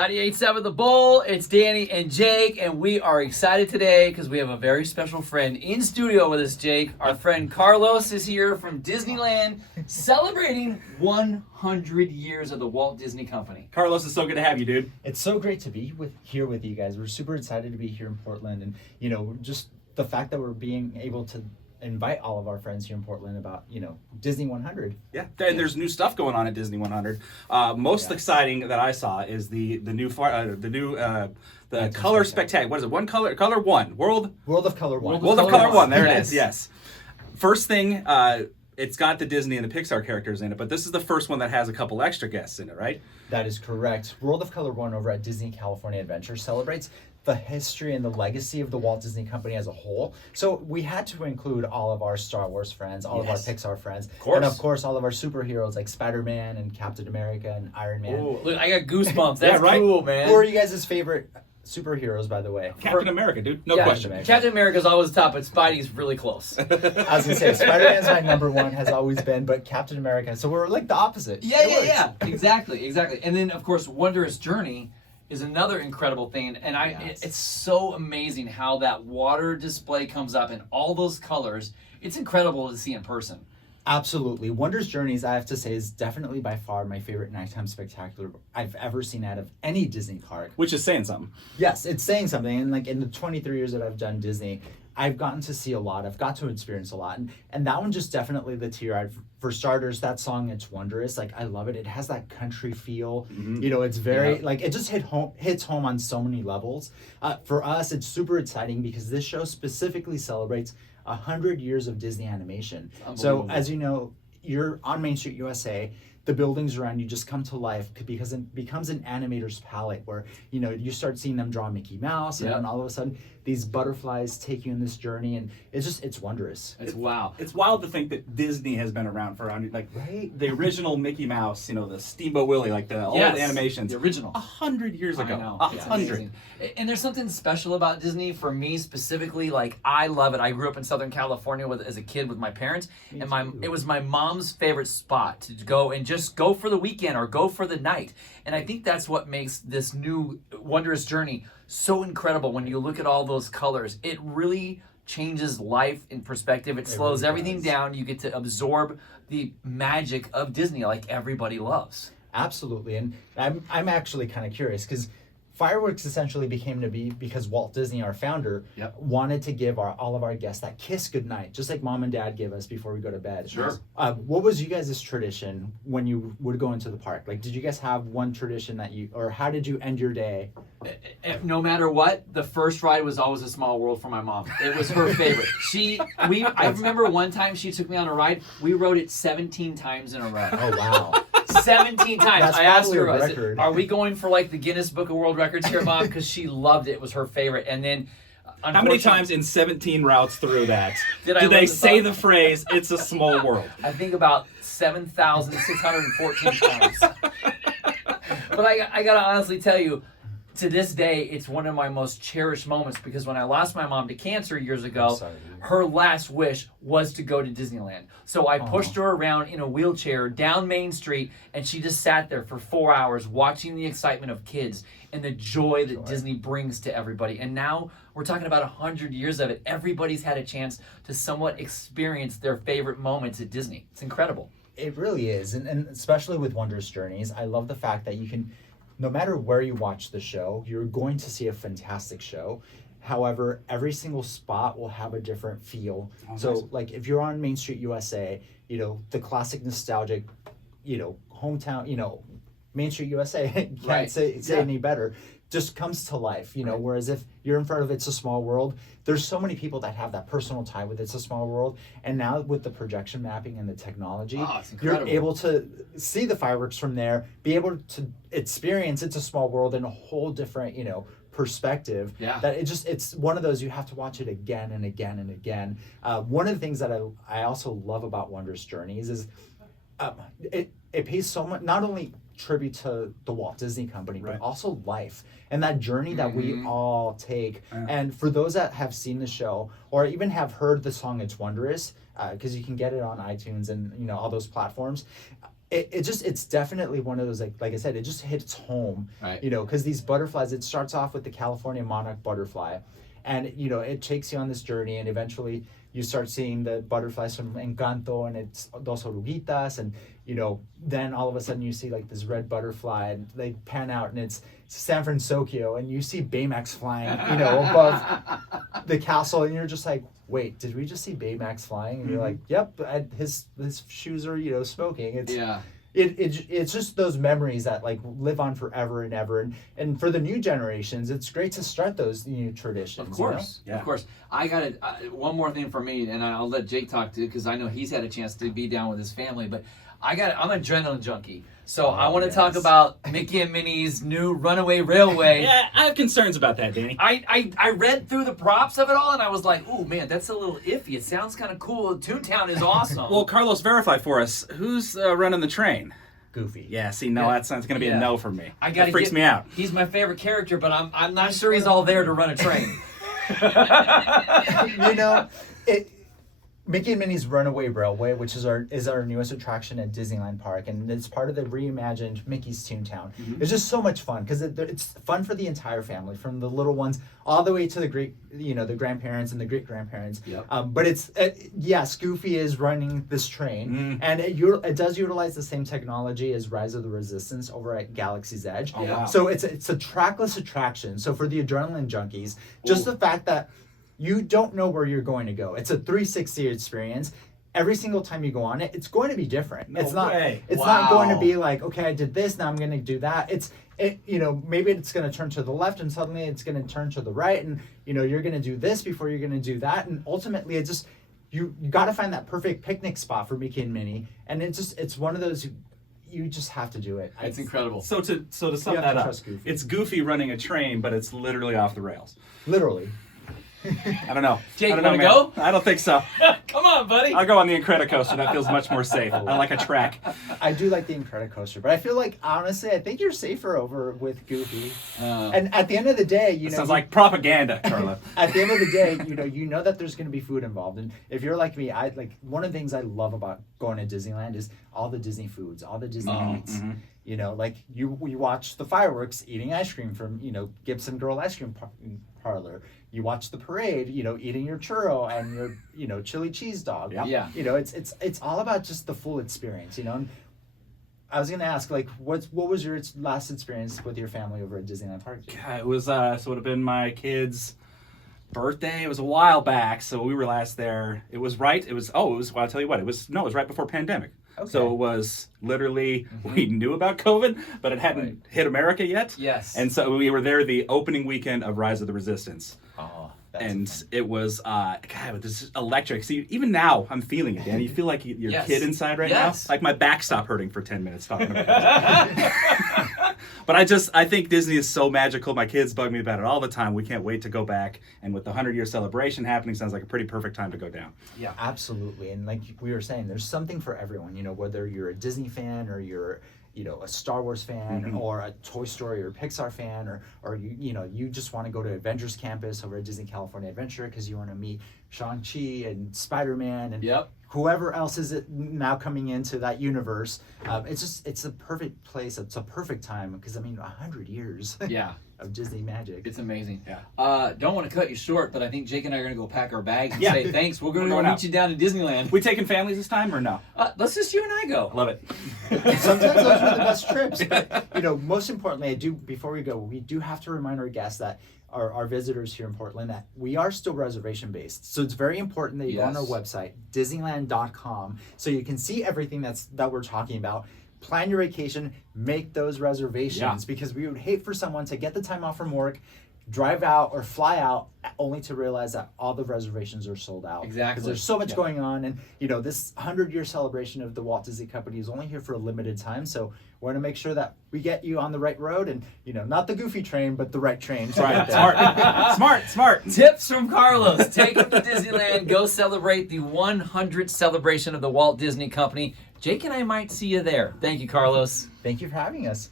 98.7 The Bowl, it's Danny and Jake, and we are excited today because we have a very special friend in studio with us, Jake. Our friend Carlos is here from Disneyland, celebrating 100 years of the Walt Disney Company. Carlos, it's so good to have you, dude. It's so great to be here with you guys. We're super excited to be here in Portland, and just the fact that we're being able to invite all of our friends here in Portland about Disney 100. Yeah, and there's new stuff going on at Disney 100. Most exciting that I saw is the new color spectacular. What is it? Color one. World of Color One. World of Color One. There it is. Yes. First thing, it's got the Disney and the Pixar characters in it, but this is the first one that has a couple extra guests in it, right? That is correct. World of Color One over at Disney California Adventure celebrates the history and the legacy of the Walt Disney Company as a whole. So we had to include all of our Star Wars friends, all of our Pixar friends, and of course all of our superheroes like Spider-Man and Captain America and Iron Man. Ooh, look, I got goosebumps. That's cool, man. Who are you guys' favorite superheroes, by the way? Captain America, dude. No question. Captain America's always top, but Spidey's really close. I was gonna say Spider-Man's my number one, has always been, but Captain America. So we're like the opposite. Yeah. Exactly. And then of course, Wondrous Journey is another incredible thing, and it's so amazing how that water display comes up in all those colors. It's incredible to see in person. Absolutely. Wondrous Journeys, I have to say, is definitely by far my favorite nighttime spectacular I've ever seen out of any Disney park. Which is saying something. Yes, it's saying something. And like in the 23 years that I've done Disney, I've gotten to see a lot. I've got to experience a lot. And that one just definitely the tear. For starters, that song, It's Wondrous. Like, I love it. It has that country feel. Mm-hmm. It's very, like, it just hits home on so many levels. For us, it's super exciting because this show specifically celebrates 100 years of Disney animation. So, as you know, you're on Main Street, USA. The buildings around you just come to life because it becomes an animator's palette where, you start seeing them draw Mickey Mouse and then all of a sudden these butterflies take you in this journey, and it's wondrous. It's wow. It's wild to think that Disney has been around for 100, like the original Mickey Mouse, the Steamboat Willie, like the old animations. The original. 100 years ago. I know. 100. And there's something special about Disney for me specifically. Like, I love it. I grew up in Southern California as a kid with my parents, it was my mom's favorite spot to go and just go for the weekend or go for the night. And I think that's what makes this new Wondrous Journey so incredible. When you look at all those colors, it really changes life in perspective. It slows everything down. You get to absorb the magic of Disney like everybody loves. Absolutely. And I'm actually kind of curious because fireworks essentially became to be because Walt Disney, our founder, wanted to give all of our guests that kiss goodnight, just like mom and dad give us before we go to bed. Sure. What was you guys' tradition when you would go into the park? Like, did you guys have one tradition or how did you end your day? No matter what, the first ride was always A Small World for my mom. It was her favorite. I remember one time she took me on a ride. We rode it 17 times in a row. Oh, wow. 17 times. That's I asked her, a record. are we going for like the Guinness Book of World Records here, Mom? Because she loved it. It was her favorite. And then, how many times in 17 routes through that did they say the phrase, "It's a small world"? I think about 7,614 times. But I got to honestly tell you, to this day, it's one of my most cherished moments because when I lost my mom to cancer years ago, her last wish was to go to Disneyland. So I pushed her around in a wheelchair down Main Street, and she just sat there for 4 hours watching the excitement of kids and the joy that Disney brings to everybody. And now we're talking about 100 years of it. Everybody's had a chance to somewhat experience their favorite moments at Disney. It's incredible. It really is. And especially with Wondrous Journeys, I love the fact that you can, no matter where you watch the show, you're going to see a fantastic show. However, every single spot will have a different feel. So, like, if you're on Main Street, USA, the classic nostalgic, hometown, Main Street, USA, can't say any better, just comes to life, whereas if you're in front of It's a Small World, there's so many people that have that personal tie with It's a Small World, and now with the projection mapping and the technology, you're able to see the fireworks from there, be able to experience It's a Small World in a whole different, perspective. That it's one of those you have to watch it again and again and again. One of the things that I also love about Wondrous Journeys is it pays so much, not only tribute to the Walt Disney Company, but also life and that journey that we all take. And for those that have seen the show or even have heard the song It's Wondrous, because you can get it on iTunes and all those platforms, it's definitely one of those, like I said, it just hits home, Right. because these butterflies, it starts off with the California monarch butterfly, and it takes you on this journey, and eventually you start seeing the butterflies from Encanto, and it's Dos Oruguitas, and then all of a sudden you see like this red butterfly, and they pan out, and it's San Francisco, and you see Baymax flying, above the castle, and you're just like, wait, did we just see Baymax flying? And you're like, yep, his shoes are smoking. It's it's just those memories that like live on forever and ever, and for the new generations, it's great to start those new traditions. Of course, Yeah. of course. I got it. One more thing for me, and I'll let Jake talk too, because I know he's had a chance to be down with his family. But I'm an adrenaline junkie, so I want to talk about Mickey and Minnie's new Runaway Railway. Yeah, I have concerns about that, Danny. I read through the props of it all, and I was like, "Ooh, man, that's a little iffy. It sounds kind of cool. Toontown is awesome." Well, Carlos, verify for us. Who's running the train? Goofy. Yeah, see, no, that's going to be a no for me. That freaks me out. He's my favorite character, but I'm not sure he's all there to run a train. Mickey and Minnie's Runaway Railway, which is our newest attraction at Disneyland Park, and it's part of the reimagined Mickey's Toontown. Mm-hmm. It's just so much fun because it's fun for the entire family, from the little ones all the way to the great, the grandparents and the great grandparents. Yep. But it's yes, Goofy is running this train, and it does utilize the same technology as Rise of the Resistance over at Galaxy's Edge. Oh, wow. So it's a trackless attraction. So for the adrenaline junkies, just the fact that you don't know where you're going to go. It's a 360 experience. Every single time you go on it, it's going to be different. It's not going to be like, okay, I did this, now I'm going to do that. Maybe it's going to turn to the left, and suddenly it's going to turn to the right, and you're going to do this before you're going to do that, and ultimately it just you got to find that perfect picnic spot for Mickey and Minnie, and it's one of those you just have to do it. It's incredible. So to sum that up, it's Goofy running a train, but it's literally off the rails. Literally. I don't know. Jake, I don't wanna know, go? I don't think so. Come on, buddy. I'll go on the Incredicoaster. That feels much more safe. I like a track. I do like the Incredicoaster, but I feel like, honestly, I think you're safer over with Goofy. And at the end of the day, Sounds like propaganda, Carla. At the end of the day, you know that there's going to be food involved, and if you're like me, one of the things I love about going to Disneyland is all the Disney foods, all the Disney eats. Like you watch the fireworks, eating ice cream from Gibson Girl Ice Cream Parlor. You watch the parade, eating your churro and your chili cheese dog. Yep. Yeah. It's all about just the full experience. And I was gonna ask, what was your last experience with your family over at Disneyland Park? It was so it would have been my kid's birthday. It was a while back, so we were last there. It was well, I'll tell you what, it was right before pandemic. Okay. So it was literally, we knew about COVID, but it hadn't hit America yet. Yes. And so we were there the opening weekend of Rise of the Resistance. Oh, It was, this is electric. See, even now, I'm feeling it, Dan. You feel like you're a kid inside right now? Like my back stopped hurting for 10 minutes talking about it. But I think Disney is so magical. My kids bug me about it all the time. We can't wait to go back. And with the 100-year celebration happening, sounds like a pretty perfect time to go down. Yeah, absolutely. And like we were saying, there's something for everyone. Whether you're a Disney fan or you're a Star Wars fan or a Toy Story or Pixar fan, or you just want to go to Avengers Campus over at Disney California Adventure because you want to meet Shang-Chi and Spider-Man and whoever else is now coming into that universe. It's a perfect place. It's a perfect time because 100 years of Disney magic. It's amazing. Yeah. Don't want to cut you short, but I think Jake and I are going to go pack our bags and say thanks. We're going to go meet you down in Disneyland. We taking families this time or no? Let's just you and I go. Love it. Sometimes those are the best trips. But most importantly, before we go, we do have to remind our guests that our visitors here in Portland that we are still reservation based. So it's very important that you go on our website, Disneyland.com, so you can see everything that we're talking about. Plan your vacation, make those reservations, because we would hate for someone to get the time off from work, drive out or fly out only to realize that all the reservations are sold out. Exactly. Because there's so much going on, and this 100-year celebration of the Walt Disney Company is only here for a limited time. So we want to make sure that we get you on the right road, and not the Goofy train, but the right train. Right. Smart. Tips from Carlos. Take them to Disneyland. Go celebrate the 100th celebration of the Walt Disney Company. Jake and I might see you there. Thank you, Carlos. Thank you for having us.